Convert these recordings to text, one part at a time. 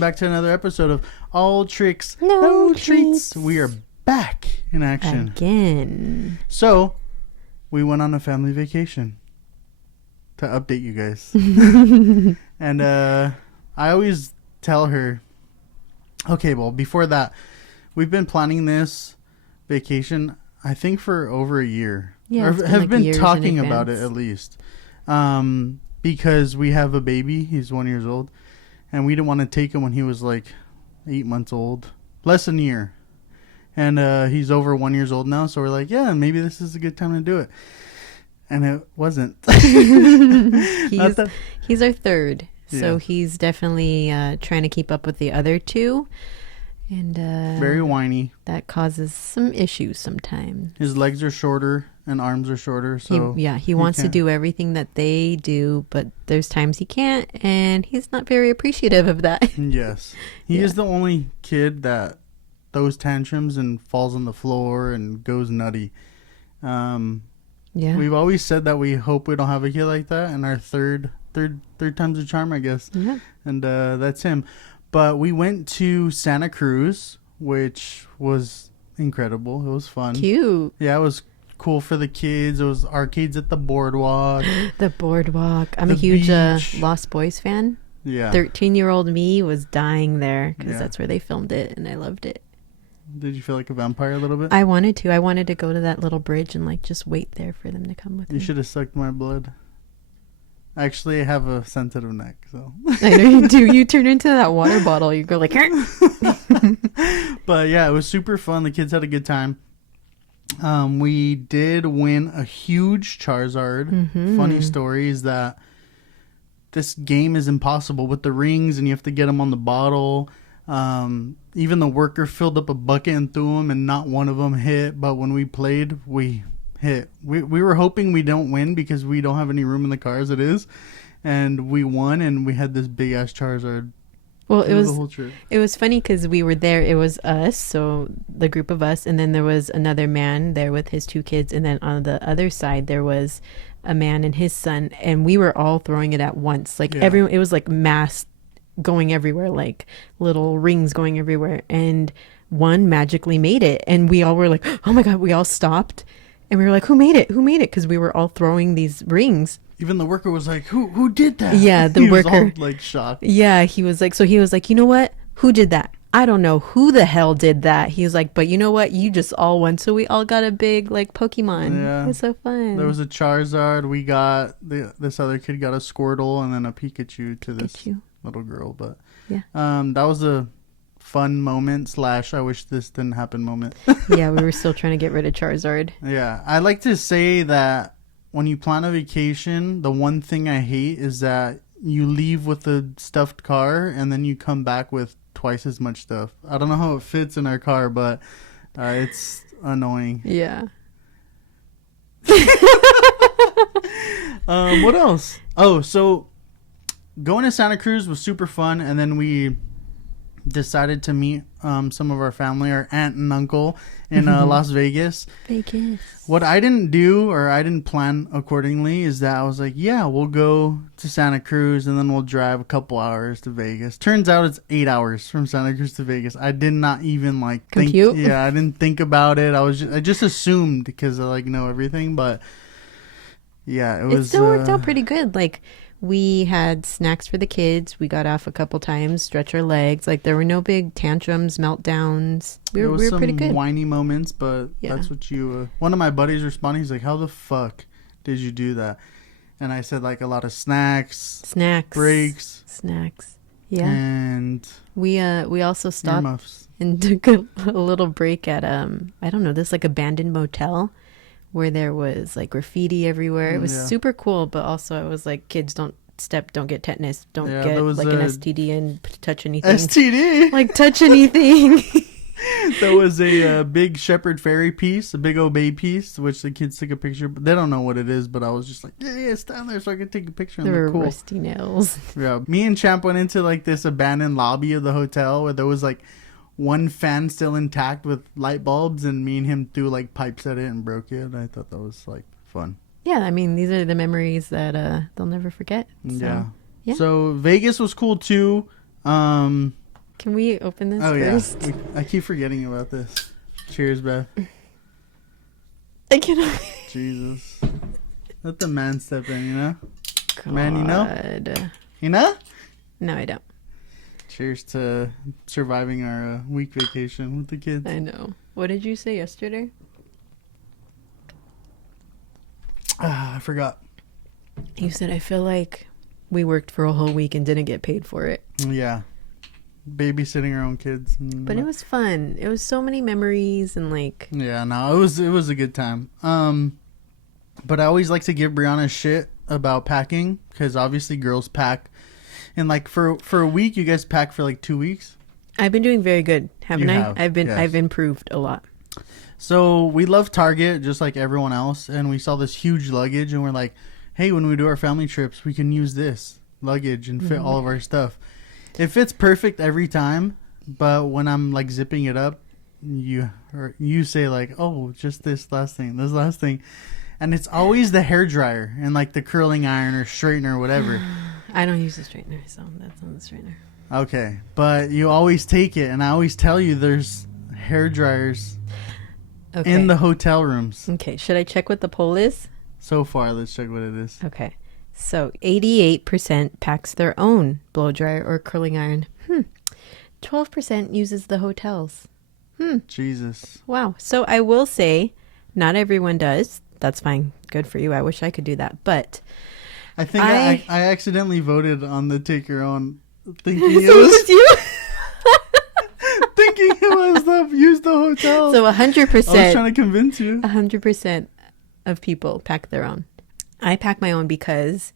back to another episode of All Tricks, No Treats. Treats. We are back in action. Again. So, we went on a family vacation to update you guys. And I always tell her, okay, well, before that, we've been planning this vacation, I think, for over a year. Yeah, Or it's been have like been years in talking about it advance. at least. Because we have a baby. He's 1 year old. And we didn't want to take him when he was like 8 months old. Less than a year. And he's over 1 year old now. So we're like, yeah, maybe this is a good time to do it. And it wasn't. He's our third. So Yeah. he's definitely trying to keep up with the other two. And Very whiny. that causes some issues sometimes. His legs are shorter and arms are shorter. So He wants to can't. do everything that they do, but there's times he can't, and he's not very appreciative of that. Yes. He is the only kid that throws tantrums and falls on the floor and goes nutty. Yeah. We've always said that we hope we don't have a kid like that, and our third time's a charm, I guess. Yeah. And that's him. But we went to Santa Cruz, which was incredible. It was fun. Cute. Yeah, it was cool for the kids. It was arcades at the boardwalk. The boardwalk. I'm The a huge beach. Lost Boys fan. Yeah. 13-year-old me was dying there because Yeah. that's where they filmed it, and I loved it. Did you feel like a vampire a little bit? I wanted to go to that little bridge and like just wait there for them to come with You me. should have sucked my blood. Actually, I have a sensitive neck, so. I know you do. You turn into that water bottle. You go like, But yeah, it was super fun. The kids had a good time. We did win a huge Charizard. Mhm. Funny story is that this game is impossible with the rings, and you have to get them on the bottle. Even the worker filled up a bucket and threw them, and not one of them hit. But when we played, we hit. We were hoping we don't win because we don't have any room in the car as it is. And we won, and we had this big ass Charizard. well, through the whole trip. it was funny because we were there. It was us, so the group of us, and then there was another man there with his two kids, and then on the other side there was a man and his son, and we were all throwing it at once. Like Yeah. everyone, it was like mass going everywhere, like little rings going everywhere, and one magically made it, and we all were like, "Oh my god!" We all stopped, and we were like, "Who made it? Who made it?" Because we were all throwing these rings. Even the worker was like, "Who did that?" Yeah, the He was worker. all, like, shocked. Yeah, he was like, you know what? Who did that? I don't know who the hell did that. He was like, but you know what? You just all won. So we all got a big like Pokemon. Yeah. It was so fun. There was a Charizard. We got this other kid got a Squirtle, and then a Pikachu to this Pikachu. little girl. But Yeah. that was a fun moment / I wish this didn't happen moment. Yeah, we were still trying to get rid of Charizard. Yeah, I like to say that when you plan a vacation, the one thing I hate is that you leave with a stuffed car and then you come back with twice as much stuff. I don't know how it fits in our car, but it's annoying. Yeah. What else? Oh, so going to Santa Cruz was super fun, and then we decided to meet some of our family, our aunt and uncle in Las Vegas. Vegas. What I didn't do, or I didn't plan accordingly, is that I was like, yeah, we'll go to Santa Cruz and then we'll drive a couple hours to Vegas. Turns out it's 8 hours from Santa Cruz to Vegas. I did not even like think. Compute? Yeah, I didn't think about it. I just assumed because I like know everything, but yeah, it still still worked out pretty good. Like we had snacks for the kids. We got off a couple times, stretch our legs. Like there were no big tantrums, meltdowns. We There was were some pretty good. whiny moments, but Yeah. that's what you. One of my buddies responded. He's like, "How the fuck did you do that?" And I said, like, a lot of snacks, Snacks. breaks, Snacks. Yeah. and We also stopped earmuffs. and took a little break at I don't know, this like abandoned motel where there was like graffiti everywhere. It was Yeah. super cool, but also it was like kids don't get tetanus, don't Yeah, get there was like an a STD and touch anything. STD. Like touch anything. There was a big Shepherd Ferry piece, a big Obey piece, which the kids took a picture. But they don't know what it is, but I was just like, yeah, stand there so I could take a picture. And There were look cool. rusty nails. Yeah, me and Champ went into like this abandoned lobby of the hotel where there was like one fan still intact with light bulbs, and me and him threw like pipes at it and broke it. I thought that was like fun. Yeah, I mean, these are the memories that they'll never forget. So, Yeah. yeah. So Vegas was cool too. Can we open this Oh, first? yeah. I keep forgetting about this. Cheers, Beth. I cannot. Jesus. Let the man step in, you know? God. Man, you know? You know? No, I don't. Cheers to surviving our week vacation with the kids. I know. What did you say yesterday? I forgot. You said, I feel like we worked for a whole week and didn't get paid for it. Yeah. Babysitting our own kids. But it was fun. It was so many memories and like... Yeah, no, it was a good time. But I always like to give Brianna shit about packing because obviously girls pack. And like for a week, you guys pack for like 2 weeks. I've been doing very good, haven't I? Yes. I've improved a lot. So we love Target just like everyone else, and we saw this huge luggage, and we're like, "Hey, when we do our family trips, we can use this luggage and fit all of our stuff." It fits perfect every time, but when I'm like zipping it up, you say like, "Oh, just this last thing," and it's always the hair dryer and like the curling iron or straightener or whatever. I don't use a straightener, so that's not the straightener. Okay, but you always take it, and I always tell you there's hair dryers in the hotel rooms. Okay, should I check what the poll is? So far, let's check what it is. Okay, so 88% packs their own blow dryer or curling iron. 12% uses the hotels. Jesus. Wow. So I will say, not everyone does. That's fine. Good for you. I wish I could do that, but I think I accidentally voted on the take your own, thinking it so was it's you. thinking it was the use the hotel. So 100%. I was trying to convince you. 100% of people pack their own. I pack my own because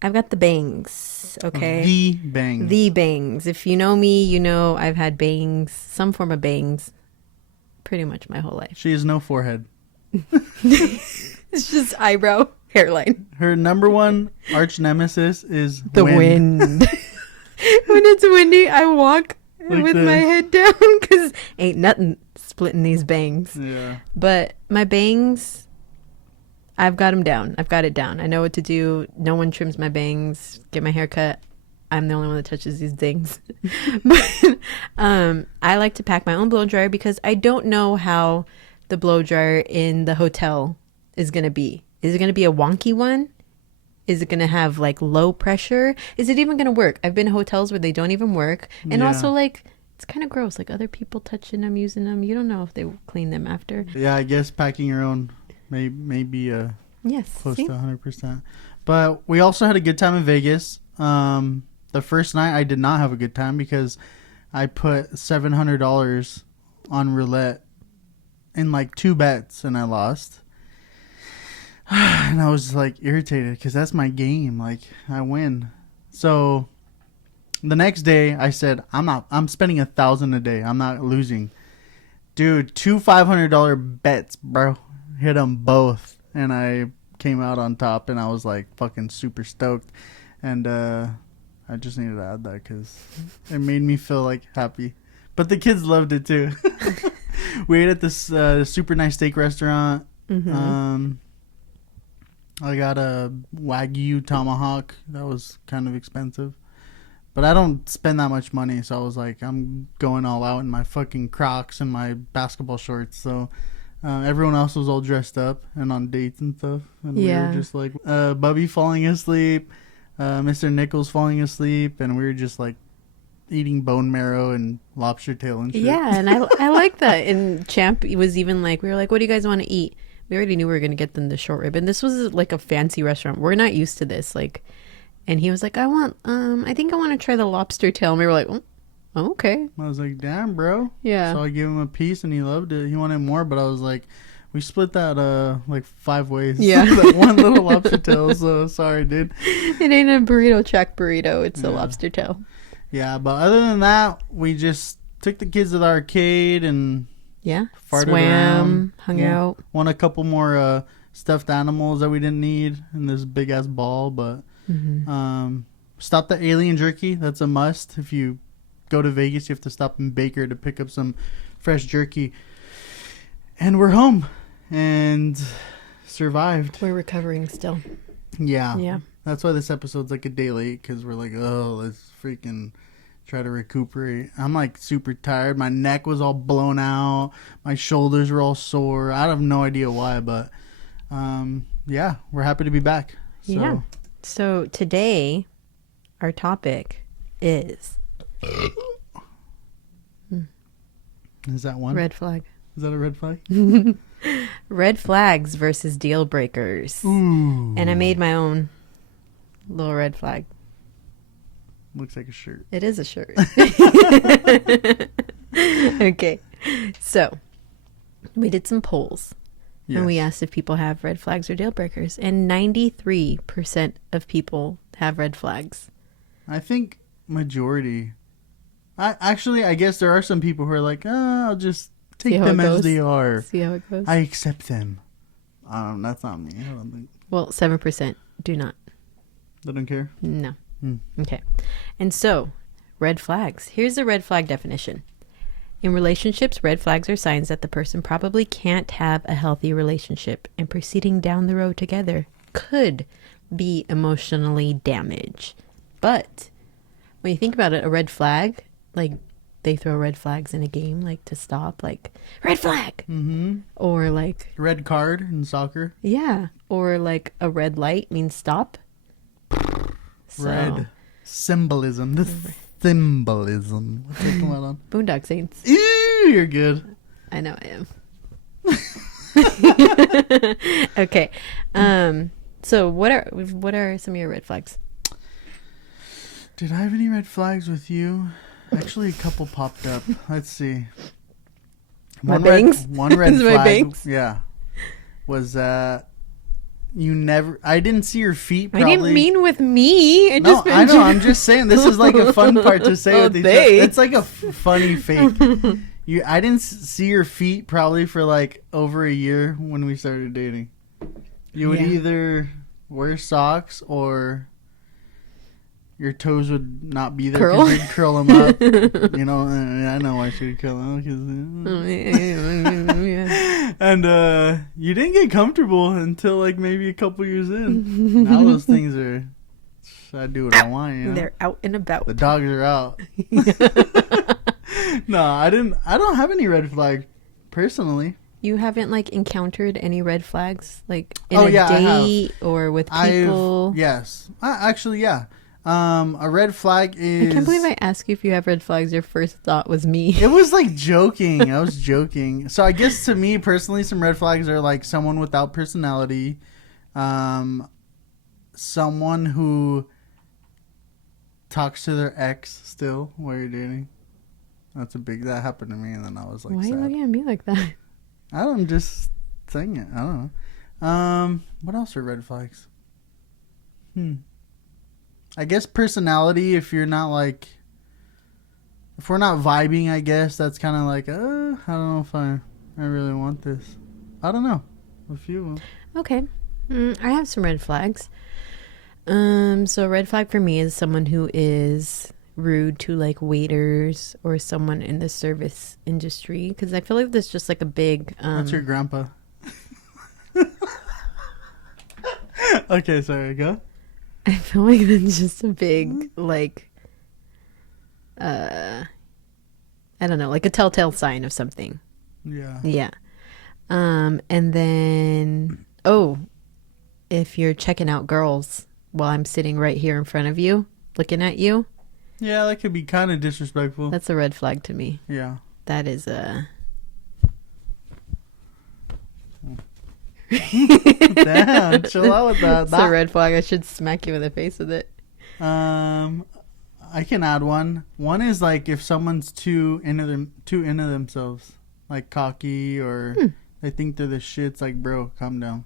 I've got the bangs. Okay. The bangs. If you know me, you know I've had bangs, some form of bangs, pretty much my whole life. She has no forehead. It's just eyebrow, hairline. Her number one arch nemesis is The wind. When it's windy, I walk like with my head down because ain't nothing splitting these bangs. Yeah. But my bangs, I've got them down. I've got it down. I know what to do. No one trims my bangs. Get my hair cut. I'm the only one that touches these things. But I like to pack my own blow dryer because I don't know how the blow dryer in the hotel is going to be. Is it going to be a wonky one? Is it going to have like low pressure? Is it even going to work? I've been to hotels where they don't even work. And also like, it's kind of gross. Like other people touching them, using them. You don't know if they clean them after. Yeah, I guess packing your own may be yes, close to 100%. But we also had a good time in Vegas. The first night I did not have a good time because I put $700 on roulette in like 2 bets and I lost. And I was like irritated because that's my game. Like I win. So the next day I said, I'm spending $1,000 a day. I'm not losing. Dude, 2 $500 bets, bro. Hit them both. And I came out on top and I was like fucking super stoked. And I just needed to add that because it made me feel like happy. But the kids loved it too. We ate at this super nice steak restaurant. I got a Wagyu tomahawk. That was kind of expensive. But I don't spend that much money. So I was like, I'm going all out in my fucking Crocs and my basketball shorts. So everyone else was all dressed up and on dates and stuff. And we were just like, Bubby falling asleep. Mr. Nichols falling asleep. And we were just like eating bone marrow and lobster tail and shit. Yeah, and I like that. And Champ was even like, we were like, what do you guys want to eat? We already knew we were going to get them the short rib. And this was like a fancy restaurant. We're not used to this. Like, and he was like, I think I want to try the lobster tail. And we were like, oh, okay. I was like, damn, bro. Yeah. So I gave him a piece and he loved it. He wanted more, but I was like, we split that like 5 ways. Yeah. That one little lobster tail. So sorry, dude. It ain't a burrito track burrito. It's a lobster tail. Yeah, but other than that, we just took the kids to the arcade and farted swam, around, hung out. Won a couple more stuffed animals that we didn't need in this big ass ball, but stopped the alien jerky. That's a must. If you go to Vegas, you have to stop in Baker to pick up some fresh jerky. And we're home and survived. We're recovering still. Yeah. Yeah. That's why this episode's like a day late, because we're like, oh, let's freaking try to recuperate. I'm like super tired. My neck was all blown out. My shoulders were all sore. I have no idea why, but yeah, we're happy to be back. So. Yeah. So today, our topic is Is that one? red flag. Is that a red flag? Red flags versus deal breakers. Ooh. And I made my own little red flag. Looks like a shirt. It is a shirt. Okay. So, we did some polls. Yes. And we asked if people have red flags or deal breakers. And 93% of people have red flags. I think majority. I guess there are some people who are like, I'll just take them as they are. See how it goes. I accept them. That's not me. I don't think. Well, 7% do not. They don't care. No. Okay. And so, red flags. Here's the red flag definition. In relationships, red flags are signs that the person probably can't have a healthy relationship, and proceeding down the road together could be emotionally damaged. But when you think about it, a red flag, like they throw red flags in a game, like to stop, like red flag, or like red card in soccer. Yeah, or like a red light means stop. Red symbolism. The symbolism. What's that come out on? Boondock Saints. Ew, you're good. I know I am. Okay. So what are some of your red flags? Did I have any red flags with you? Actually, a couple popped up. Let's see. My bangs? One red Is flag. my bangs? Yeah. Was I didn't see your feet probably. I didn't mean with me. I No, I know. I'm just saying this is like a fun part to say with each other. It's like a funny fake. I didn't see your feet probably for like over a year when we started dating. You would either wear socks or your toes would not be there because you'd curl them up. You know, and I know why she would curl them up. And you didn't get comfortable until like maybe a couple years in. Now those things are, I do what I want, you know? They're out and about. The dogs are out. No, I don't have any red flag personally. You haven't like encountered any red flags like in a date or with people? Yes. Actually, yeah. A red flag is... I can't believe I asked you if you have red flags. Your first thought was me. It was like joking. I was joking. So I guess to me personally, some red flags are like someone without personality, someone who talks to their ex still while you're dating. That happened to me, and then I was like, why are you sad. looking at me like that? I'm just saying it. I don't know. What else are red flags? I guess personality, if we're not vibing, I guess that's kind of like, I don't know if I really want this. I don't know. A few of them. Okay. I have some red flags. So a red flag for me is someone who is rude to like waiters or someone in the service industry, because I feel like there's just like a big That's your grandpa. Okay, sorry, go. I feel like that's just a big like I don't know, like a telltale sign of something. Yeah. And then if you're checking out girls while I'm sitting right here in front of you looking at you. Yeah, that could be kind of disrespectful. That's a red flag to me. Yeah. That is a... Damn, chill out with that. That's a red flag. I should smack you in the face with it. I can add one. One is like if someone's too into themselves, like cocky, or they think they're the shits. Like, bro, calm down.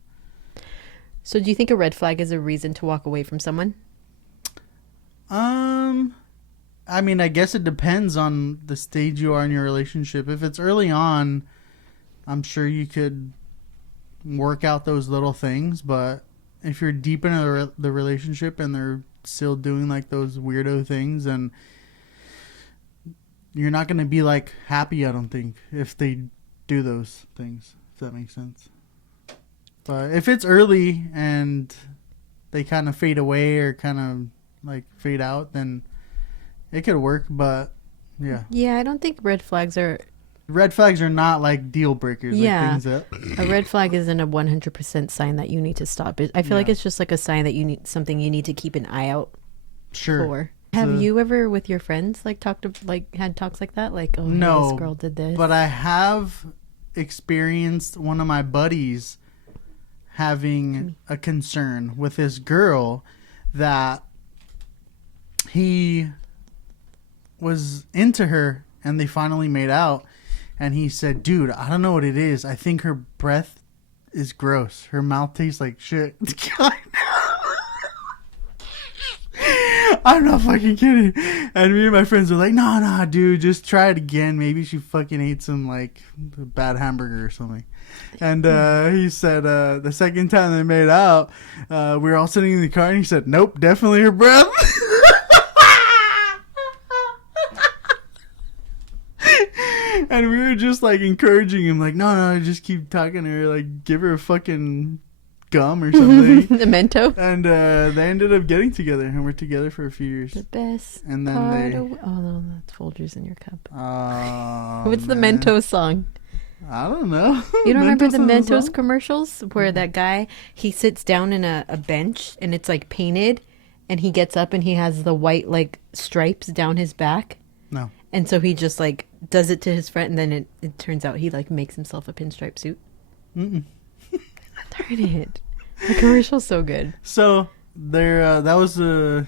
So, do you think a red flag is a reason to walk away from someone? I mean, I guess it depends on the stage you are in your relationship. If it's early on, I'm sure you could work out those little things. But if you're deep into the relationship and they're still doing like those weirdo things, and you're not going to be like happy, I don't think, if they do those things, if that makes sense. But if it's early and they kind of fade away or kind of like fade out, then It could work, but yeah. Yeah, I don't think red flags are. Red flags are not like deal breakers. Yeah. Like things that... A red flag isn't a 100% sign that you need to stop. I feel like it's just like a sign that you need something you need to keep an eye out for. Have you ever with your friends like had talks like that? Like, oh, no, hey, this girl did this. But I have experienced one of my buddies having a concern with this girl that he was into her and they finally made out, and he said, dude, I don't know what it is. I think her breath is gross. Her mouth tastes like shit. I'm not fucking kidding. And me and my friends were like, nah, dude, just try it again. Maybe she fucking ate some like bad hamburger or something. And he said the second time they made out, we were all sitting in the car, and he said, nope, definitely her breath. And we were just like encouraging him, like, no, just keep talking to her, like give her a fucking gum or something. The Mento. And they ended up getting together, and we're together for a few years. The best. And then oh no, that's Folgers in your cup. Oh, what's the Mentos song? I don't know. You don't remember the Mentos commercials where that guy, he sits down in a bench and it's like painted, and he gets up and he has the white like stripes down his back? No. And so he just like does it to his friend, and then it turns out he like makes himself a pinstripe suit. Mm-mm. Darn it. The commercial's so good. So there, that was I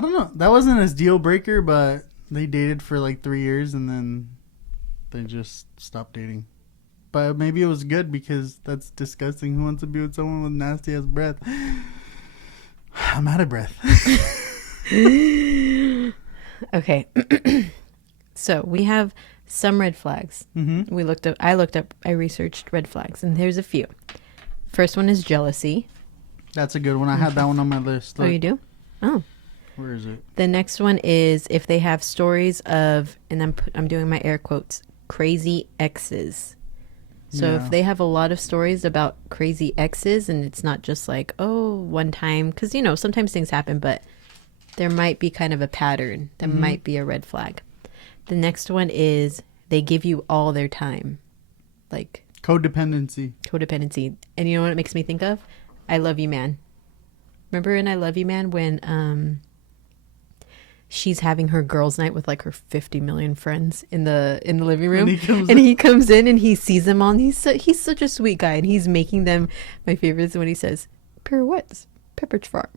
don't know. That wasn't his deal breaker, but they dated for like 3 years and then they just stopped dating. But maybe it was good, because that's disgusting. Who wants to be with someone with nasty ass breath? I'm out of breath. Okay. So we have some red flags. Mm-hmm. I researched red flags, and there's a few. First one is jealousy. That's a good one. I had that one on my list. Look. Oh, you do? Oh. Where is it? The next one is if they have stories of, and I'm doing my air quotes, crazy exes. So if they have a lot of stories about crazy exes, and it's not just like, oh, one time, because, you know, sometimes things happen, but there might be kind of a pattern that might be a red flag. The next one is they give you all their time. Like codependency. And you know what it makes me think of? I Love You Man. Remember in I Love You Man when she's having her girls' night with like her 50 million friends in the living room, and he comes in and he sees them all, and he's such a sweet guy, and he's making them, my favorite is when he says pirouettes, Pepperidge Farm.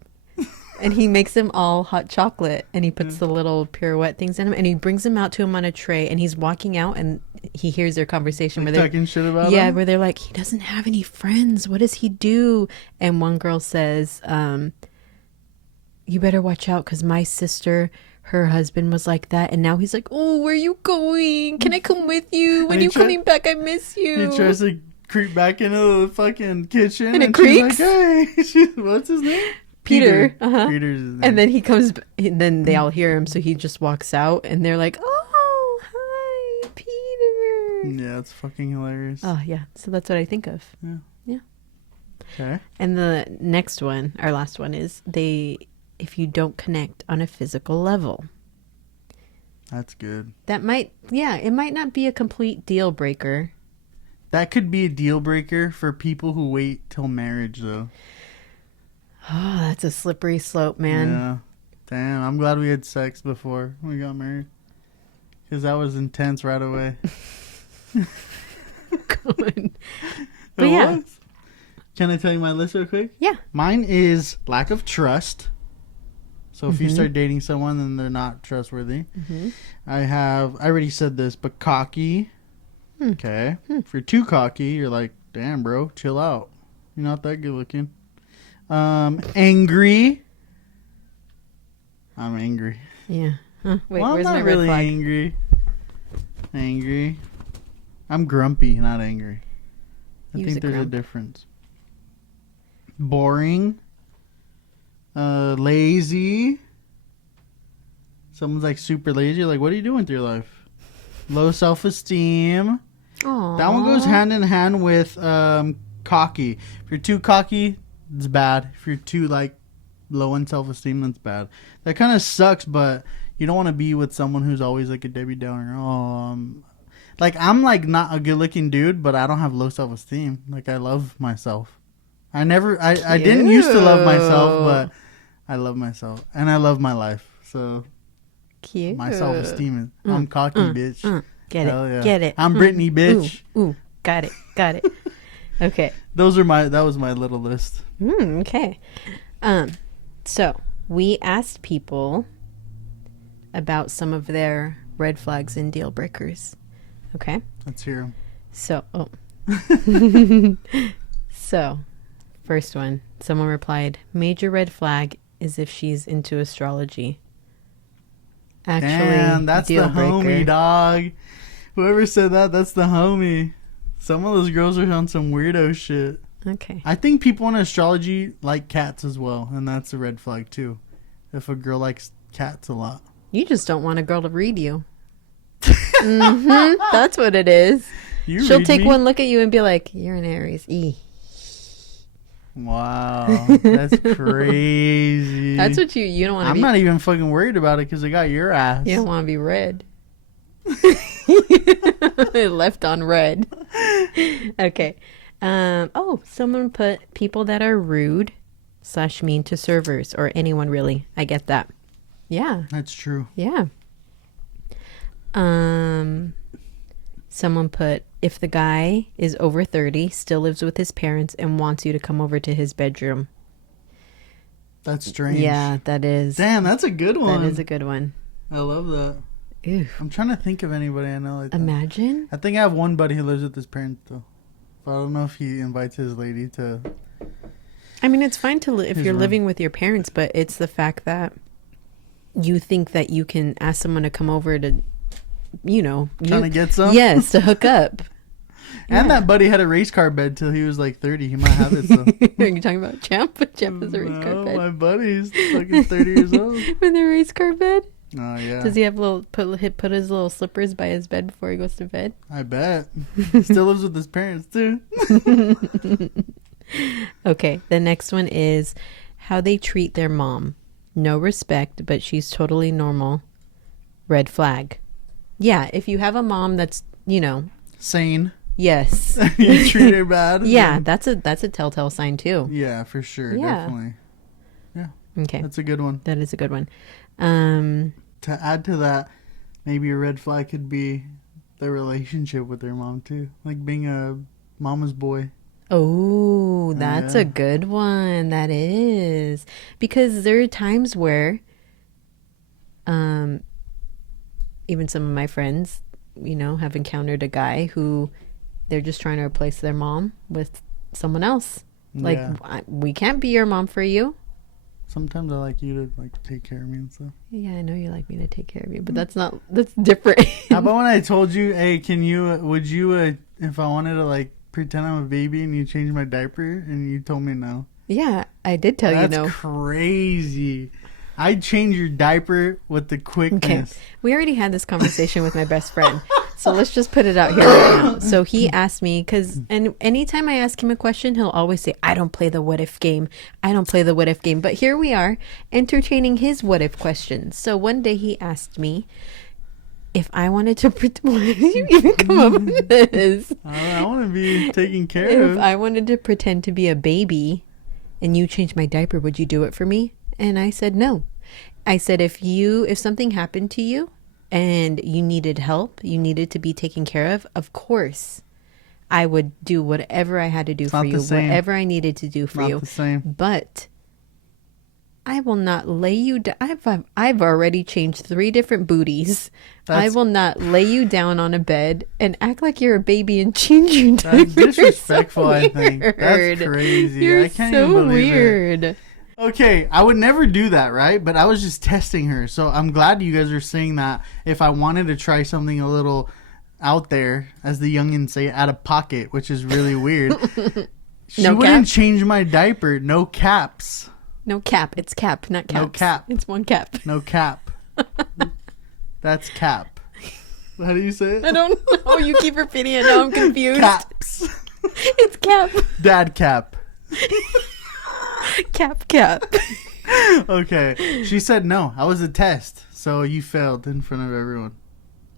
And he makes them all hot chocolate, and he puts the little pirouette things in them, and he brings them out to him on a tray, and he's walking out, and he hears their conversation, like where they're talking shit about him? where they're like, he doesn't have any friends, what does he do? And one girl says, you better watch out, because my sister, her husband was like that, and now he's like, oh, where are you going? Can I come with you? When are you coming back? I miss you. He tries to creep back into the fucking kitchen, and it creaks. Like, hey, what's his name? Peter. Peter's his name. And then he comes, and then they all hear him, so he just walks out, and they're like, oh, hi, Peter. Yeah, it's fucking hilarious. Oh, yeah. So that's what I think of. Yeah. Okay. And the next one, our last one, is if you don't connect on a physical level. That's good. That might, it might not be a complete deal breaker. That could be a deal breaker for people who wait till marriage, though. Oh, that's a slippery slope, man. Yeah. Damn, I'm glad we had sex before we got married. Because that was intense right away. But yeah. Was. Can I tell you my list real quick? Yeah. Mine is lack of trust. So if you start dating someone and they're not trustworthy. I already said this, but cocky. Okay. If you're too cocky, you're like, damn, bro, chill out. You're not that good looking. Angry. I'm angry. Yeah. Huh? Wait, well, where's I'm not my red really flag? Angry. I'm grumpy, not angry. I think there's a difference. Boring. Lazy. Someone's like super lazy. Like, what are you doing with your life? Low self-esteem. Aww. That one goes hand in hand with cocky. If you're too cocky, it's bad. If you're too like low in self-esteem, that's bad. That kind of sucks, but you don't want to be with someone who's always like a Debbie Downer. Like I'm like not a good looking dude, but I don't have low self esteem. Like I love myself. I didn't used to love myself, but I love myself and I love my life. So cute. My self esteem is I'm cocky, bitch. Get Hell it. yeah. Get it. I'm Brittany, bitch. Ooh, got it. Got it. Okay. That was my little list. Okay. So we asked people about some of their red flags and deal breakers. Okay. Let's hear 'em. So, so first one, someone replied, major red flag is if she's into astrology. Actually, damn, that's the homie, dog. Whoever said that, that's the homie. Some of those girls are on some weirdo shit. Okay. I think people in astrology like cats as well, and that's a red flag too. If a girl likes cats a lot. You just don't want a girl to read you. That's what it is. She'll take one look at you and be like, you're an Aries. Wow. That's crazy. That's what you don't want to be. I'm not even fucking worried about it because I got your ass. You don't want to be red. Left on red. Okay. Someone put people that are rude / mean to servers or anyone really. I get that. Yeah. That's true. Yeah. Someone put, if the guy is over 30, still lives with his parents and wants you to come over to his bedroom. That's strange. Yeah, that is. Damn, that's a good one. That is a good one. I love that. Ew. I'm trying to think of anybody I know like that. Imagine. I think I have one buddy who lives with his parents though. But I don't know if he invites his lady to. I mean, it's fine to if you're living with your parents, but it's the fact that you think that you can ask someone to come over to, trying to get some. Yes, to hook up. And that buddy had a race car bed till he was like 30. He might have it. So. Are you talking about Champ? Champ has a race car bed. My buddy's fucking 30 years old. With a race car bed. Oh yeah. Does he have put his little slippers by his bed before he goes to bed? I bet. Still lives with his parents too. Okay, the next one is how they treat their mom. No respect, but she's totally normal. Red flag. Yeah, if you have a mom that's, sane. Yes. You treat her bad. Yeah, that's a telltale sign too. Yeah, for sure. Yeah. Definitely. Yeah. Okay. That's a good one. That is a good one. To add to that, maybe a red flag could be their relationship with their mom too. Like being a mama's boy. Oh, that's a good one. That is. Because there are times where even some of my friends, have encountered a guy who they're just trying to replace their mom with someone else. Like, we can't be your mom for you. Sometimes I like you to take care of me and stuff. Yeah, I know you like me to take care of you, but that's different. How about when I told you, hey, would you, if I wanted to pretend I'm a baby and you change my diaper and you told me no? Yeah, I did tell you no. That's crazy. I'd change your diaper with the quickness. Okay. We already had this conversation with my best friend. So let's just put it out here right now. So he asked me, and anytime I ask him a question, he'll always say, I don't play the what if game. I don't play the what if game. But here we are entertaining his what if questions. So one day he asked me if I wanted to why did you even come up with this? I want to be taken care of. If I wanted to pretend to be a baby and you changed my diaper, would you do it for me? And I said no. I said if something happened to you and you needed help, you needed to be taken care of course I would do whatever I had to do for you, whatever I needed to do for you. Not the same. But I will not lay you down. I've already changed 3 different booties. I will not lay you down on a bed and act like you're a baby and change your diaper. That's disrespectful, I think. That's crazy. You're I can't so even believe weird. it. Okay, I would never do that, right? But I was just testing her. So I'm glad you guys are saying that if I wanted to try something a little out there, as the youngins say, out of pocket, which is really weird. She wouldn't change my diaper. No caps. No cap. It's cap, not caps. No cap. It's one cap. No cap. That's cap. How do you say it? I don't know. You keep repeating it. Now I'm confused. Caps. It's cap. Dad cap. Cap. Okay. She said no. I was a test. So you failed in front of everyone.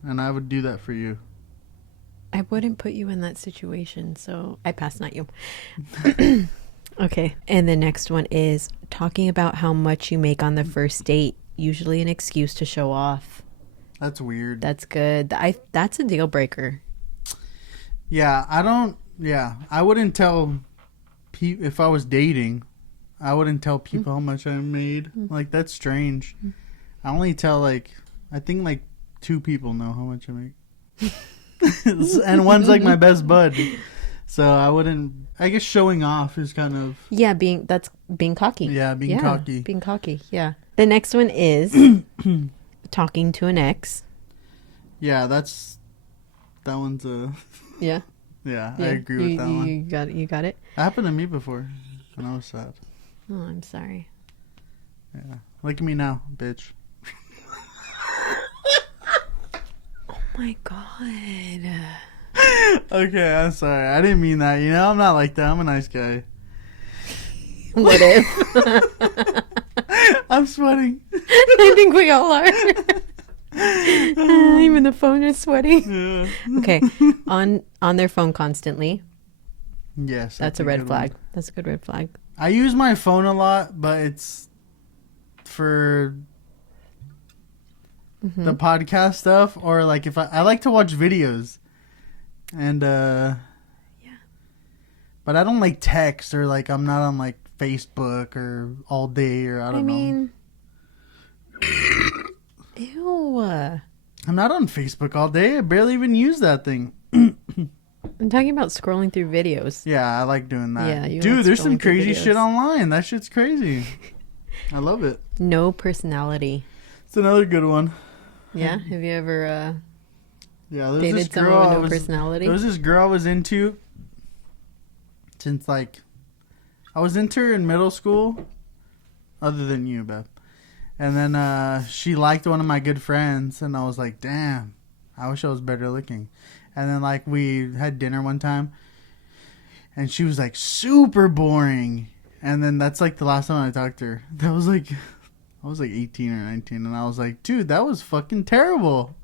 And I would do that for you. I wouldn't put you in that situation, so I pass, not you. Okay. And the next one is talking about how much you make on the first date. Usually an excuse to show off. That's weird. That's good. That's a deal breaker. Yeah, I wouldn't tell people if I was dating. I wouldn't tell people how much I made. Like, that's strange. I only tell, like, I think, like, 2 people know how much I make. And one's, like, my best bud. So I wouldn't, I guess showing off is kind of. Yeah, that's being cocky. Yeah, being cocky. Being cocky, yeah. The next one is talking to an ex. Yeah, that one's a. Yeah. Yeah, I agree with that one. You got it? That happened to me before, and I was sad. Oh, I'm sorry. Yeah. Look at me now, bitch. Oh my God. Okay, I'm sorry. I didn't mean that. You know, I'm not like that. I'm a nice guy. What if? I'm sweating. I think we all are. Even the phone is sweating. Yeah. Okay. On their phone constantly. Yes. That's a red flag. That's a good red flag. I use my phone a lot, but it's for the podcast stuff, or like if I like to watch videos, and yeah, but I don't like text, or like I'm not on like Facebook or all day, or I don't know. Ew. I'm not on Facebook all day. I barely even use that thing. I'm talking about scrolling through videos. Yeah, I like doing that. Yeah, dude, like there's some scrolling through crazy videos. shit online. That shit's crazy. I love it. No personality. It's another good one. Yeah? Have you ever Yeah, there's this dated someone girl with no personality? There was this girl I was into since like I was into her in middle school, other than you, Beth. And then she liked one of my good friends, and I was like, damn, I wish I was better looking. And then like we had dinner one time, and she was like super boring. And then that's like the last time I talked to her. That was like I was like 18 or 19, and I was like, dude, that was fucking terrible.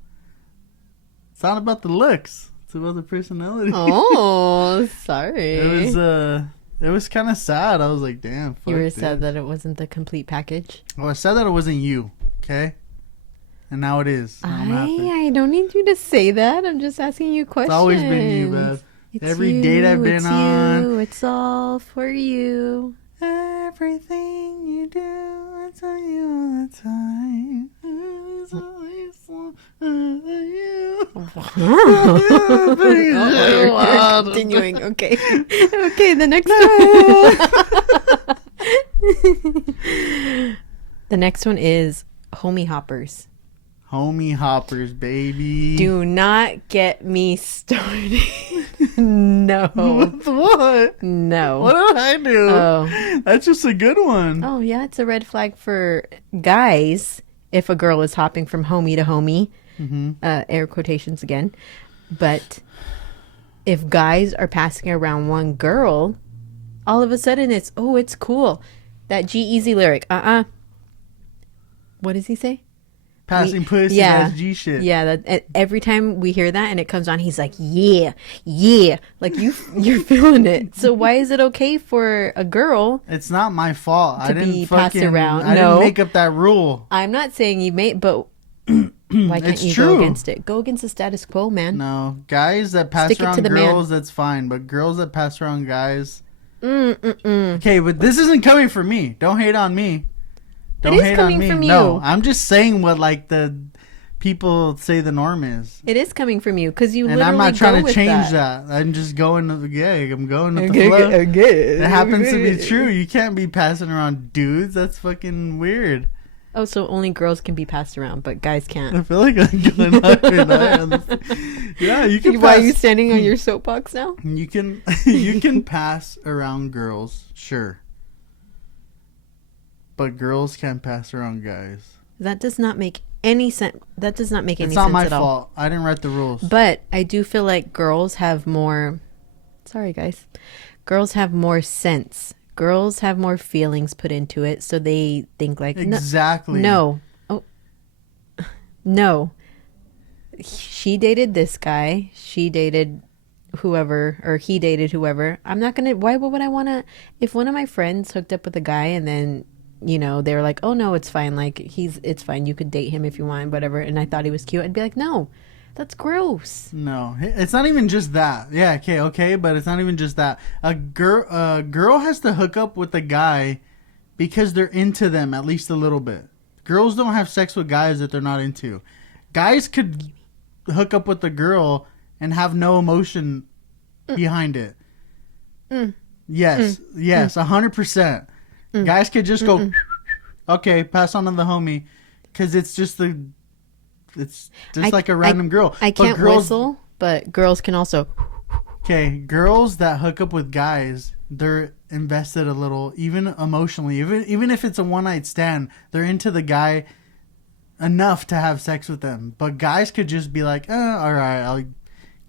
It's not about the looks. It's about the personality. Oh, sorry. It was kind of sad. I was like, damn. Fuck, You were dude. sad that it wasn't the complete package? Well, I said that it wasn't you, okay? And now it is. And I'm happy. I don't need you to say that. I'm just asking you questions. It's always been you, Beth. It's Every date I've been on. You. It's all for you. Everything you do, it's on you all the time. It's always for you. You're continuing. Okay. Okay, the next one. The next one is homie hoppers. Homie hoppers, baby. Do not get me started. No. What? No. What did I do? Oh. That's just a good one. Oh, yeah, it's a red flag for guys if a girl is hopping from homie to homie. Air quotations again. But if guys are passing around one girl, all of a sudden it's cool. That G-Eazy lyric. What does he say? Passing pussy, yeah. that's G shit. Yeah, every time we hear that and it comes on, he's like, yeah, like you're feeling it. So why is it okay for a girl? It's not my fault. I didn't be passed around? I No. didn't make up that rule. I'm not saying you may, but why can't It's you true. go against it? Go against the status quo, man. No, guys that pass Stick it to around the man. girls, that's fine. But girls that pass around guys. Okay, but this isn't coming from me. Don't hate on me. Don't is hate coming on me. from you. No, I'm just saying what like the people say the norm is. It is coming from you because you And literally I'm not go trying to with change that. that. I'm just going to the gig. I'm going with the flow. It happens to be true. You can't be passing around dudes. That's fucking weird. Oh, so only girls can be passed around, but guys can't. I feel like I'm going up and I on this. Yeah, you can Why pass. are you standing on your soapbox now? You can pass around girls, sure. But girls can't pass around guys. That does not make any sense. That does not make any It's sense not my at all. fault. I didn't write the rules. But I do feel like girls have more. Sorry, guys. Girls have more sense. Girls have more feelings put into it, so they think like Exactly. No. Oh, No. She dated this guy. She dated whoever, or he dated whoever. I'm not gonna. Why would I want to? If one of my friends hooked up with a guy and then, they were like, "Oh no, it's fine. Like it's fine. You could date him if you want, whatever." And I thought he was cute. I'd be like, "No, that's gross." No, it's not even just that. Yeah, okay, but it's not even just that. A girl has to hook up with a guy because they're into them at least a little bit. Girls don't have sex with guys that they're not into. Guys could hook up with a girl and have no emotion behind it. Yes, 100%. Guys could just go, okay, pass on to the homie, because it's just like a random girl. I can't whistle, but girls can also. Okay, girls that hook up with guys, they're invested a little, even emotionally. Even if it's a one-night stand, they're into the guy enough to have sex with them. But guys could just be like, all right, I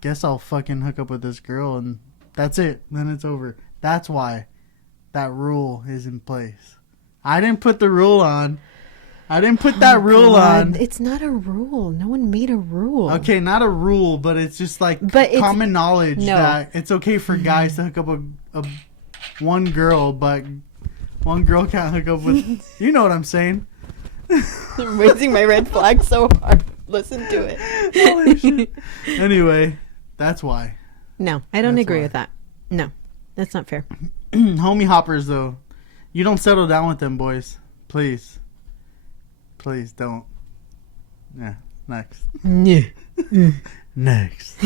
guess I'll fucking hook up with this girl, and that's it. Then it's over. That's why that rule is in place. I didn't put the rule on. I didn't put that rule on. It's not a rule. No one made a rule. Okay, not a rule, but it's just like common knowledge that it's okay for guys to hook up a one girl, but one girl can't hook up with... You know what I'm saying? I'm raising my red flag so hard. Listen to it. Holy shit. Anyway, that's why. No, I don't agree with that. No, that's not fair. Homie hoppers, though. You don't settle down with them, boys. Please. Please don't. Yeah, next. Next.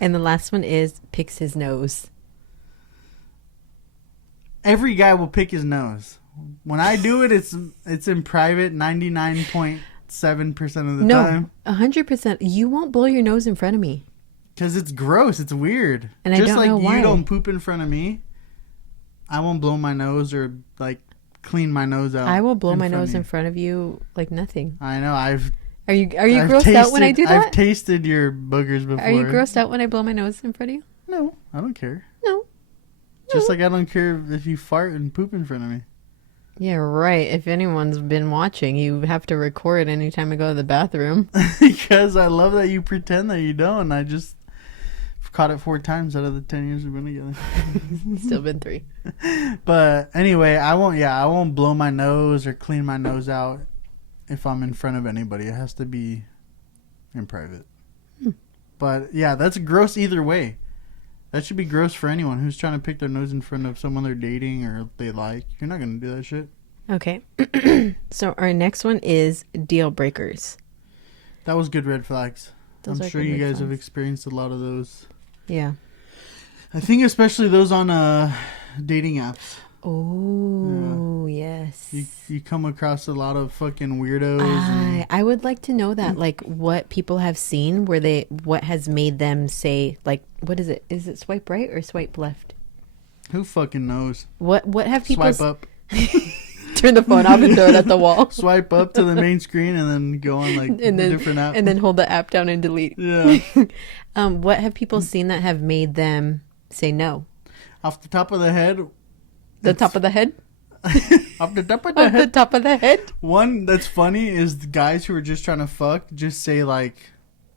And the last one is picks his nose. Every guy will pick his nose. When I do it, it's in private 99.7% of the time. No, 100%. You won't blow your nose in front of me. Because it's gross. It's weird. And I don't know why. Just like you don't poop in front of me, I won't blow my nose or like clean my nose out. I will blow my nose in front of you like nothing. I know. Are you grossed out when I do that? I've tasted your boogers before. Are you grossed out when I blow my nose in front of you? No, I don't care. No. Just like I don't care if you fart and poop in front of me. Yeah, right. If anyone's been watching, you have to record anytime I go to the bathroom. Because I love that you pretend that you don't. I just caught it 4 times out of the 10 years we've been together. Still been 3. But anyway, I won't blow my nose or clean my nose out if I'm in front of anybody. It has to be in private. But yeah, that's gross either way. That should be gross for anyone who's trying to pick their nose in front of someone they're dating or they like. You're not going to do that shit. Okay. So our next one is deal breakers. That was good red flags. I'm sure you guys have experienced a lot of those. Yeah. I think especially those on dating apps. Oh, yeah. Yes. You come across a lot of fucking weirdos. I would like to know that, like, what people have seen, what has made them say, like, what is it? Is it swipe right or swipe left? Who fucking knows? What have people... Swipe up. Turn the phone off and throw it at the wall. Swipe up to the main screen and then go on, like, a different app. And then hold the app down and delete. Yeah. What have people seen that have made them say no? Off the top of the head... The top of the head? Off the top of the head. The top of the head? One that's funny is the guys who are just trying to fuck just say, like,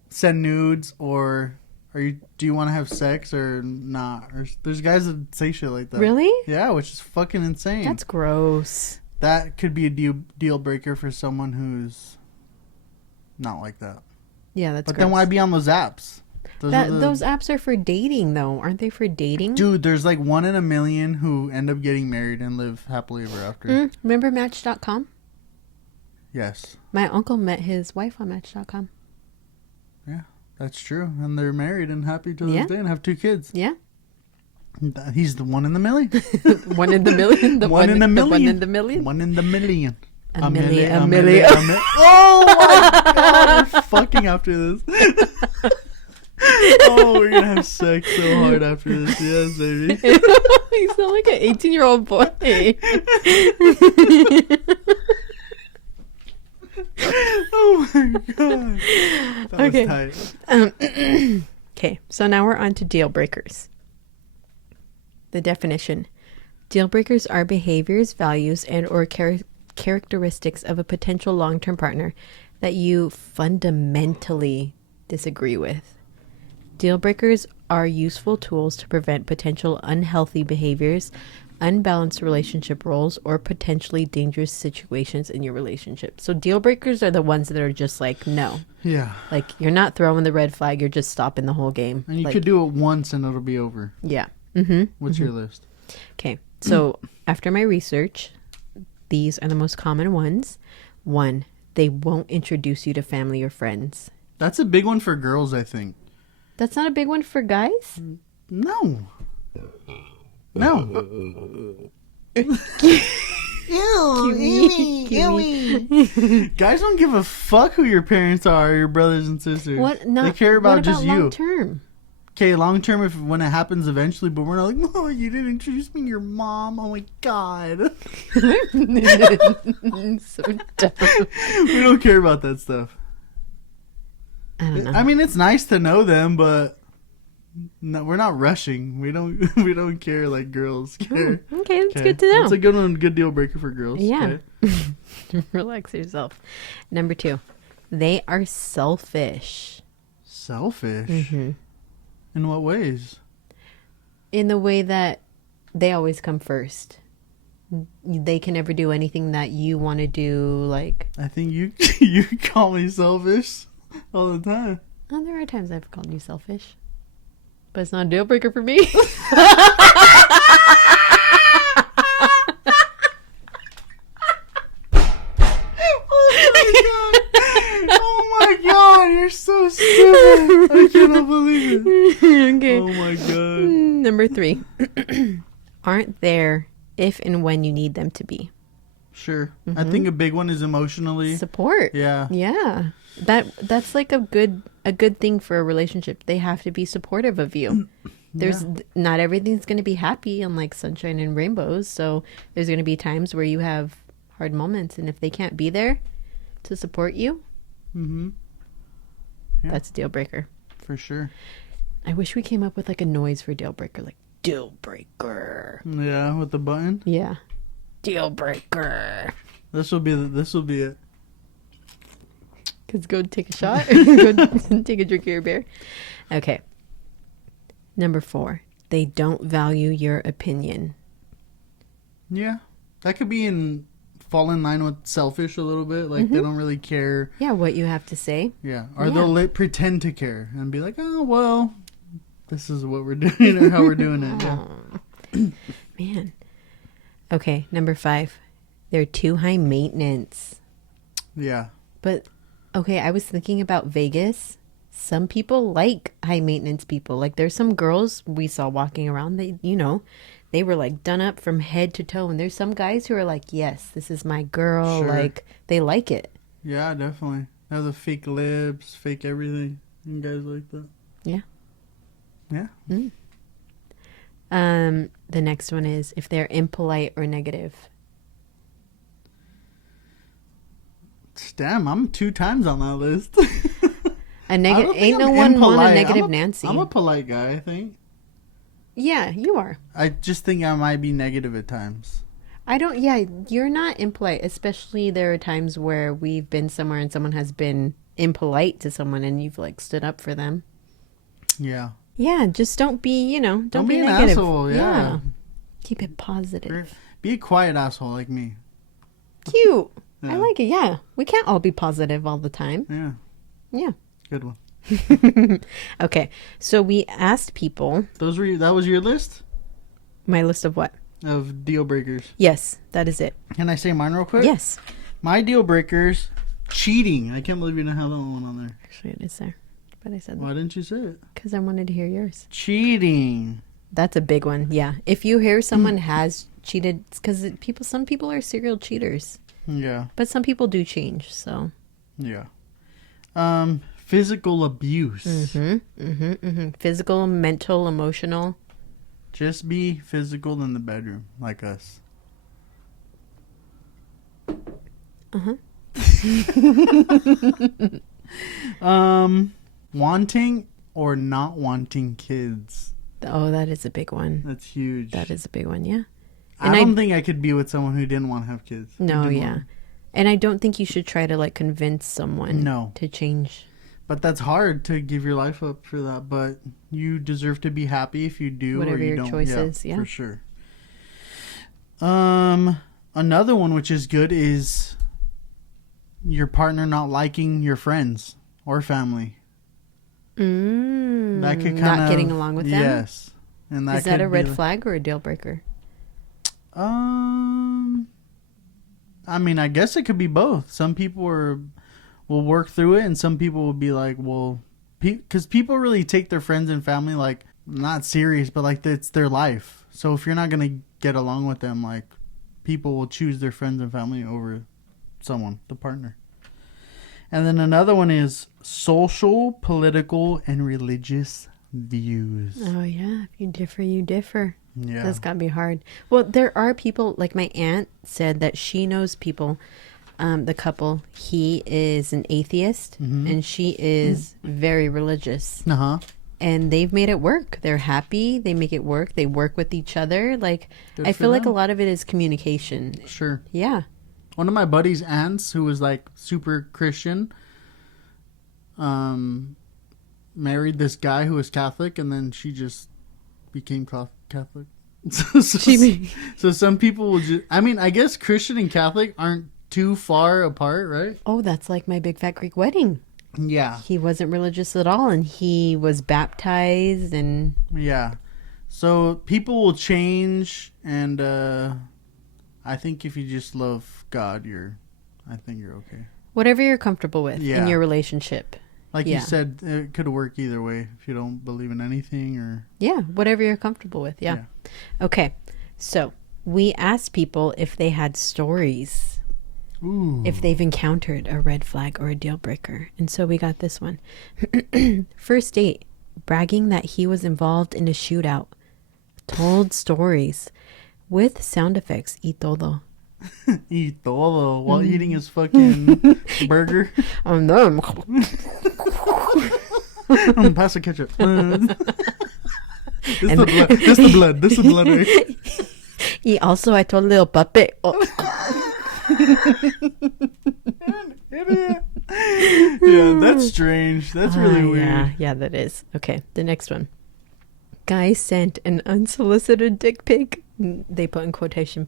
send nudes or do you want to have sex or not? Or there's guys that say shit like that. Really? Yeah, which is fucking insane. That's gross. That could be a deal breaker for someone who's not like that. Yeah, that's But gross. then why be on those apps? Those apps are for dating, though. Aren't they for dating? Dude, there's like 1 in a million who end up getting married and live happily ever after. Remember Match.com? Yes. My uncle met his wife on Match.com. Yeah, that's true. And they're married and happy to this day and have 2 kids. Yeah. He's the 1 in the million. 1 in the million? The 1 in the million. The 1 in the million? 1 in the million. A million. Oh my god, we're fucking after this. Oh, we're gonna have sex so hard after this. Yes, baby. You sound like an 18-year-old boy. Oh my god. That was tight. Okay, so now we're on to deal breakers. The definition. Deal breakers are behaviors, values, and or characteristics of a potential long-term partner that you fundamentally disagree with. Deal breakers are useful tools to prevent potential unhealthy behaviors, unbalanced relationship roles, or potentially dangerous situations in your relationship. So deal breakers are the ones that are just like, no. Yeah. Like, you're not throwing the red flag, you're just stopping the whole game. And you like, could do it once and it'll be over. Yeah. Mm-hmm. What's your list? Okay. So after my research, these are the most common ones. 1, they won't introduce you to family or friends. That's a big one for girls, I think. That's not a big one for guys? No. No. Ew, guys don't give a fuck who your parents are, or your brothers and sisters. What? No, they care about just you. Long term? Okay, long term, if when it happens eventually, but we're not like, oh, you didn't introduce me to your mom. Oh my god. So dumb. We don't care about that stuff. I don't know. I mean, it's nice to know them, but no, we're not rushing. We don't care like girls care. Okay, that's good to know. That's a good one, good deal breaker for girls. Yeah. Okay. Relax yourself. Number 2, they are selfish. Selfish? Mm-hmm. In what ways? In the way that they always come first. They can never do anything that you want to do. Like, I think you call me selfish all the time. oh, there are times I've called you selfish, but it's not a deal breaker for me. Oh my god, you're so stupid. I cannot believe it. Okay. Oh my god. Number 3, aren't there if and when you need them to be. Sure. I think a big one is emotionally. Support. Yeah. Yeah. That's like a good thing for a relationship. They have to be supportive of you. There's not everything's going to be happy and like sunshine and rainbows. So there's going to be times where you have hard moments, and if they can't be there to support you, Yeah. that's a deal breaker. For sure. I wish we came up with like a noise for deal breaker, like deal breaker. Yeah, with the button. Yeah. Deal breaker. This will be it. Let's go take a shot. Go take a drink of your beer. Okay. Number 4, they don't value your opinion. Yeah. That could fall in line with selfish a little bit. Like, they don't really care. Yeah, what you have to say. Yeah. Or they'll pretend to care and be like, oh, well, this is what we're doing or how we're doing it. Yeah. Man. Okay, number 5, they're too high maintenance. Yeah. But, okay, I was thinking about Vegas. Some people like high maintenance people. Like, there's some girls we saw walking around, they were like done up from head to toe. And there's some guys who are like, yes, this is my girl. Sure. Like, they like it. Yeah, definitely. They have the fake lips, fake everything. And guys like that. Yeah. Yeah. The next one is if they're impolite or negative. Damn, I'm 2 times on that list. Ain't no one want a negative Nancy. I'm a polite guy, I think. Yeah, you are. I just think I might be negative at times. You're not impolite, especially there are times where we've been somewhere and someone has been impolite to someone and you've like stood up for them. Yeah. Yeah, just don't be, don't be an negative. asshole, yeah. Keep it positive. Be a quiet asshole like me. Cute. Yeah. I like it, yeah. We can't all be positive all the time. Yeah. Yeah. Good one. Okay, so we asked people. That was your list? My list of what? Of deal breakers. Yes, that is it. Can I say mine real quick? Yes. My deal breakers, cheating. I can't believe you don't have that one on there. Actually, it is there. But I said Why didn't you say it? because I wanted to hear yours. Cheating. That's a big one. Yeah. If you hear someone has cheated, because some people are serial cheaters. Yeah. But some people do change, so. Yeah. Physical abuse. Physical, mental, emotional. Just be physical in the bedroom, like us. Wanting or not wanting kids. Oh, that is a big one. That's huge. That is a big one, yeah. I don't think I could be with someone who didn't want to have kids. No, yeah. And I don't think you should try to like convince someone No. to change. But that's hard to give your life up for that. But you deserve to be happy if you do Whatever or you your don't. choice is, yeah. For sure. Another one which is good is your partner not liking your friends or family. That could kind not of getting along with them. Yes, and that is that could a red be flag or a deal breaker? I mean, I guess it could be both. Some people will work through it, and some people will be like, well, because people really take their friends and family like not serious, but like it's their life. So if you're not gonna get along with them, like people will choose their friends and family over someone, the partner. And then another one is social, political, and religious views. Oh yeah, if you differ, you differ. Yeah, That's gotta be hard. Well, there are people, like my aunt said that she knows people, the couple, he is an atheist and she is very religious. And they've made it work. They're happy. They make it work. They work with each other. Like, Good I for feel like a them. lot of it is communication. Sure. Yeah. One of my buddy's aunts, who was like super Christian, married this guy who was Catholic, and then she just became Catholic. So some people will just, I mean, I guess Christian and Catholic aren't too far apart, right? Oh, that's like my big fat Greek wedding. Yeah. He wasn't religious at all, and he was baptized, and Yeah. So people will change, and I think if you just love God, I think you're okay. whatever you're comfortable with Yeah. in your relationship. Like Yeah. you said, it could work either way if you don't believe in anything or... Yeah, whatever you're comfortable with. Yeah. Okay. So we asked people if they had stories, Ooh. if they've encountered a red flag or a deal breaker. And so we got this one. First date, bragging that he was involved in a shootout. Told stories with sound effects y todo. Y todo while eating his fucking burger. No. Pass the ketchup. This the blood. This the blood. This the blood. Right? Y also I told little puppet. Oh. Yeah, that's strange. That's really weird. Yeah, that is. Okay, the next one. Guy sent an unsolicited dick pic. They put in quotation,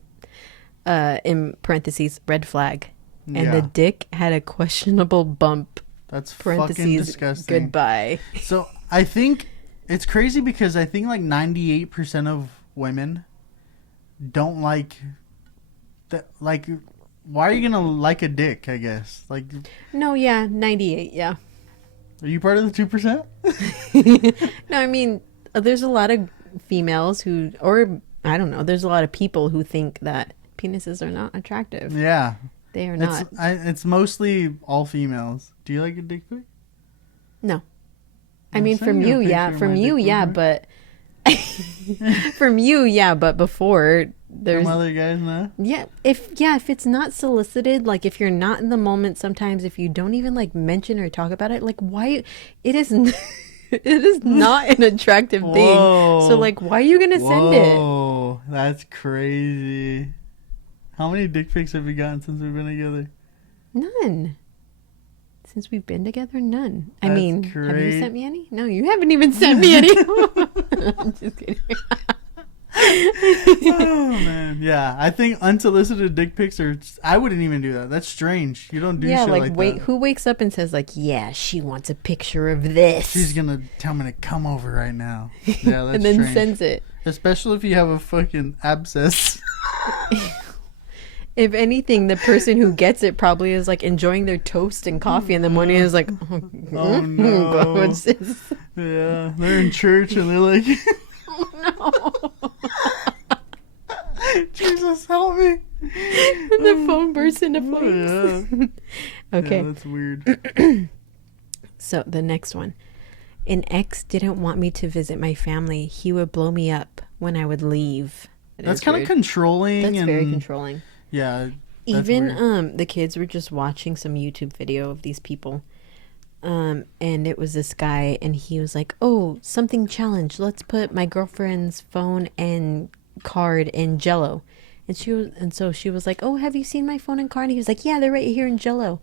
in parentheses, red flag. And the dick had a questionable bump. That's fucking Parentheses, disgusting. goodbye. So I think it's crazy because I think like 98% of women don't like that. Like, why are you gonna like a dick? I guess. Like, No, yeah, 98, yeah. are you part of the 2%? No, I mean, there's a lot of females who, or I don't know, there's a lot of people who think that penises are not attractive. Yeah. They are not. It's mostly all females. Do you like a dick pic? No. I I'm mean, from sending you a you, yeah. picture of From my you, dick yeah, pic. but from you, yeah, but before there's Some other guys, no? yeah, if it's not solicited, like if you're not in the moment, sometimes if you don't even like mention or talk about it, like why it is it is not an attractive thing. Whoa. So like why are you going to send it? Whoa, that's crazy. How many dick pics have you gotten since we've been together? None. Since we've been together, none. I That's mean, have you great. sent me any? No, you haven't even sent me any. I'm just kidding. Oh man, yeah. I think unsolicited dick pics are. I wouldn't even do that. That's strange. You don't do Yeah, shit like wait, that. who wakes up and says like, yeah, she wants a picture of this, She's gonna tell me to come over right now. Yeah, that's and then strange. sends it. Especially if you have a fucking abscess. If anything, the person who gets it probably is like enjoying their toast and coffee in the morning and is like, Oh no. what's this? Yeah, they're in church and they're like, No. Jesus, help me. And the phone bursts into flames. Yeah. Okay. Yeah, that's weird. So the next one. An ex didn't want me to visit my family. He would blow me up when I would leave. That's kind of controlling. That's and very controlling. Yeah. that's Even weird. the kids were just watching some YouTube video of these people. And it was this guy and he was like, "Oh, something challenge. Let's put my girlfriend's phone and card in Jello." And so she was like, "Oh, have you seen my phone and car?" And he was like, "Yeah, they're right here in Jello."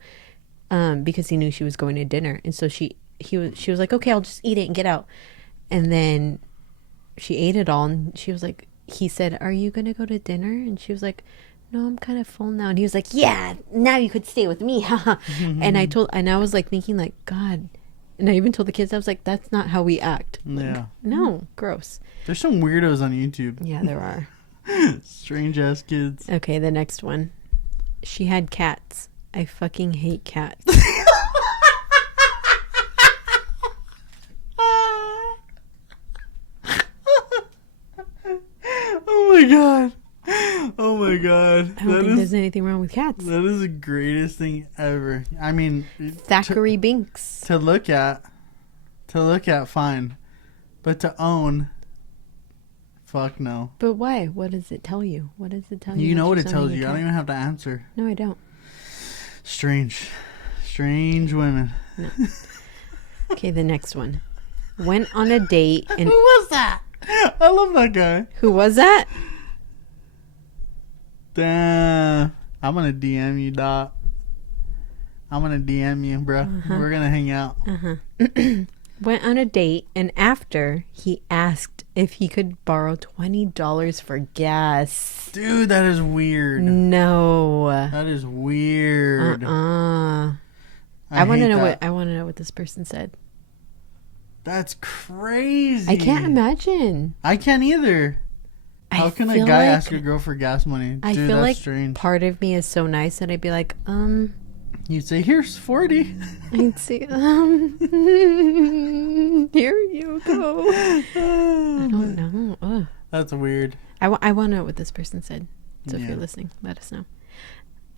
Because he knew she was going to dinner. And so she was like, "Okay, I'll just eat it and get out." And then she ate it all, and she was like, he said, "Are you going to go to dinner?" And she was like, "No, I'm kind of full now." And he was like, "Yeah, now you could stay with me." And I was like thinking like, God, and I even told the kids, I was like, that's not how we act. Yeah. Like, no, gross. There's some weirdos on YouTube. Yeah, there are. Strange ass kids. Okay, the next one. She had cats. I fucking hate cats. Oh my god. Oh my god. I don't think there's anything wrong with cats. That is the greatest thing ever. I mean, Thackeray Binks. To look at, fine. But to own, fuck no. But why? What does it tell you? What does it tell you? You know what it tells you. I don't even have to answer. No, I don't. Strange women. No. Okay, the next one. Went on a date and... Who was that? I love that guy. Who was that? Damn. I'm gonna DM you, Doc. I'm gonna DM you, bro. We're gonna hang out. Went on a date, and after, he asked if he could borrow $20 for gas. Dude, that is weird. No. That is weird. I want to know what this person said. That's crazy. I can't imagine. I can't either. How can a guy ask a girl for gas money? Dude, I feel that's like strange. part of me is so nice that I'd be like, You'd say, here's 40. I'd say, here you go. I don't know. Ugh. That's weird. I want to know what this person said. So if you're listening, let us know.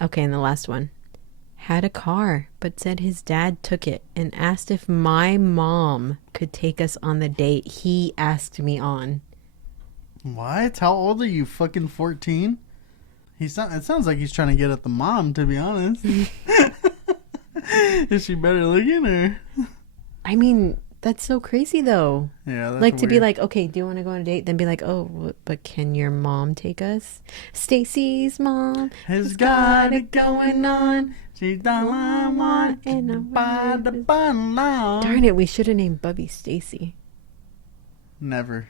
Okay, and the last one. Had a car, but said his dad took it and asked if my mom could take us on the date he asked me on. What? How old are you? Fucking 14? It sounds like he's trying to get at the mom, to be honest. Is she better looking or? I mean, that's so crazy though. Yeah, that's like to weird. be like, okay, do you want to go on a date? Then be like, oh, but can your mom take us? Stacy's mom has got it going on. She's the one and I'm by the bottom. Darn it, we should have named Bubby Stacy. Never.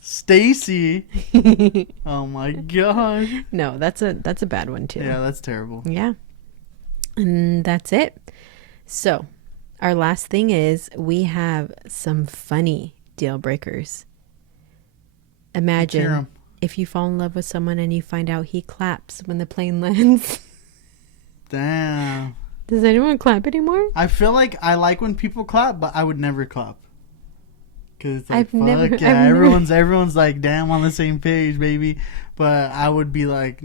Stacy. Oh my gosh. No, that's a bad one too. Yeah, that's terrible. Yeah. And that's it. So, our last thing is we have some funny deal breakers. Imagine if you fall in love with someone and you find out he claps when the plane lands. Damn. Does anyone clap anymore? I feel like I like when people clap, but I would never clap. Cause it's like, everyone's like, damn, on the same page, baby. But I would be like,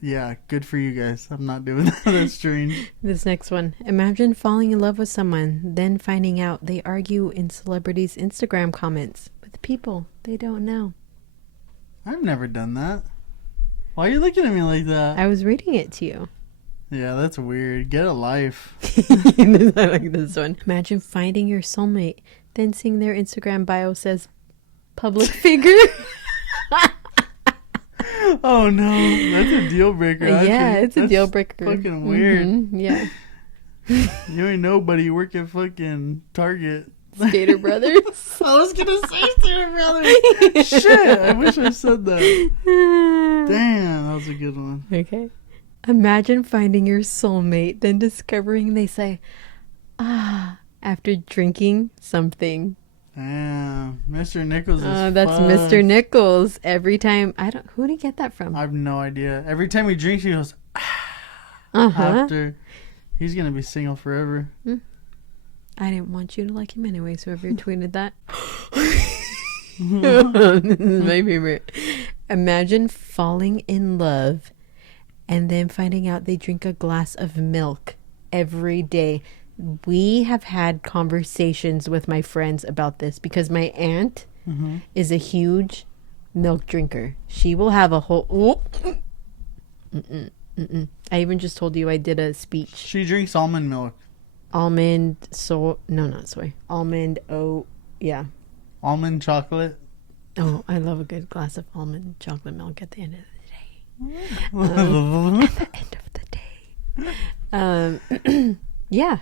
yeah, good for you guys. I'm not doing that. That's strange. This next one. Imagine falling in love with someone, then finding out they argue in celebrities' Instagram comments with people they don't know. I've never done that. Why are you looking at me like that? I was reading it to you. Yeah, that's weird. Get a life. I like this one. Imagine finding your soulmate, then seeing their Instagram bio says public figure. Oh no, that's a deal breaker. Yeah, it's a deal breaker. Fucking weird. Mm-hmm. Yeah. You ain't nobody. You work at fucking Target. Skater Brothers. I was gonna say Skater Brothers. Shit, I wish I said that. Damn, that was a good one. Okay. Imagine finding your soulmate, then discovering they say, after drinking something. Damn, Mr. Nichols is that's fucked. Mr. Nichols. Every time, who did he get that from? I have no idea. Every time he drinks, he goes, after. He's gonna be single forever. I didn't want you to like him anyway, so whoever tweeted that. This is my favorite. Imagine falling in love and then finding out they drink a glass of milk every day. We have had conversations with my friends about this because my aunt is a huge milk drinker. She will have a whole... I even just told you I did a speech. She drinks almond milk. Almond yeah. Almond chocolate. Oh, I love a good glass of almond chocolate milk at the end of the day. At the end of the day. Yeah.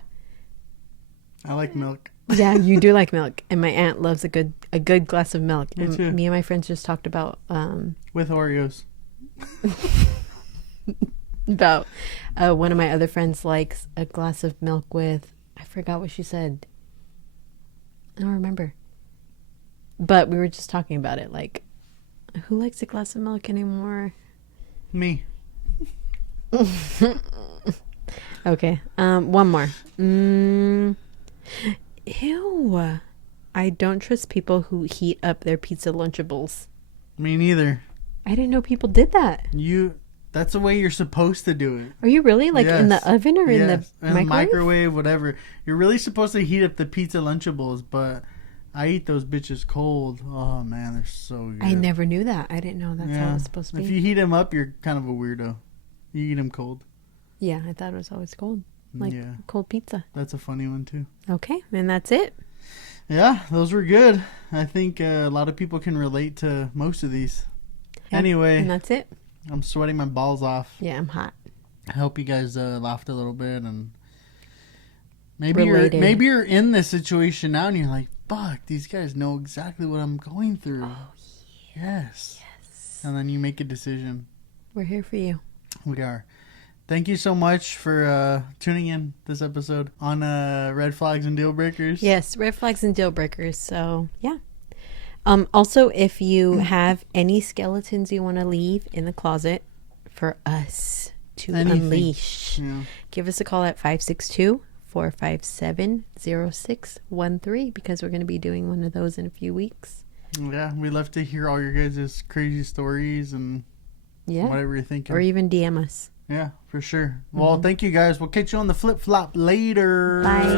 I like milk. Yeah, you do like milk, and my aunt loves a good glass of milk. Me too. Me and my friends just talked about With Oreos. One of my other friends likes a glass of milk with, I forgot what she said. I don't remember. But we were just talking about it, like, who likes a glass of milk anymore? Me. Okay, one more. Ew. I don't trust people who heat up their pizza Lunchables. Me neither. I didn't know people did that. That's the way you're supposed to do it. Are you really? Like in the oven or in the microwave? Whatever. You're really supposed to heat up the pizza Lunchables, but I eat those bitches cold. Oh, man, they're so good. I never knew that. I didn't know that's how it's supposed to be. If you heat them up, you're kind of a weirdo. You eat them cold. Yeah, I thought it was always cold. Like cold pizza. That's a funny one, too. Okay, and that's it. Yeah, those were good. I think a lot of people can relate to most of these. Yeah, anyway. And that's it. I'm sweating my balls off. Yeah, I'm hot. I hope you guys laughed a little bit, and maybe you're in this situation now and you're like, fuck, these guys know exactly what I'm going through. Oh, yes. And then you make a decision. We're here for you. We are. Thank you so much for tuning in this episode on Red Flags and Dealbreakers. Yes, Red Flags and Dealbreakers. So, yeah. Also, if you have any skeletons you want to leave in the closet for us to unleash, give us a call at 562-457-0613 because we're going to be doing one of those in a few weeks. Yeah, we love to hear all your guys' crazy stories and whatever you're thinking. Or even DM us. Yeah, for sure. Well, thank you guys. We'll catch you on the flip-flop later. Bye.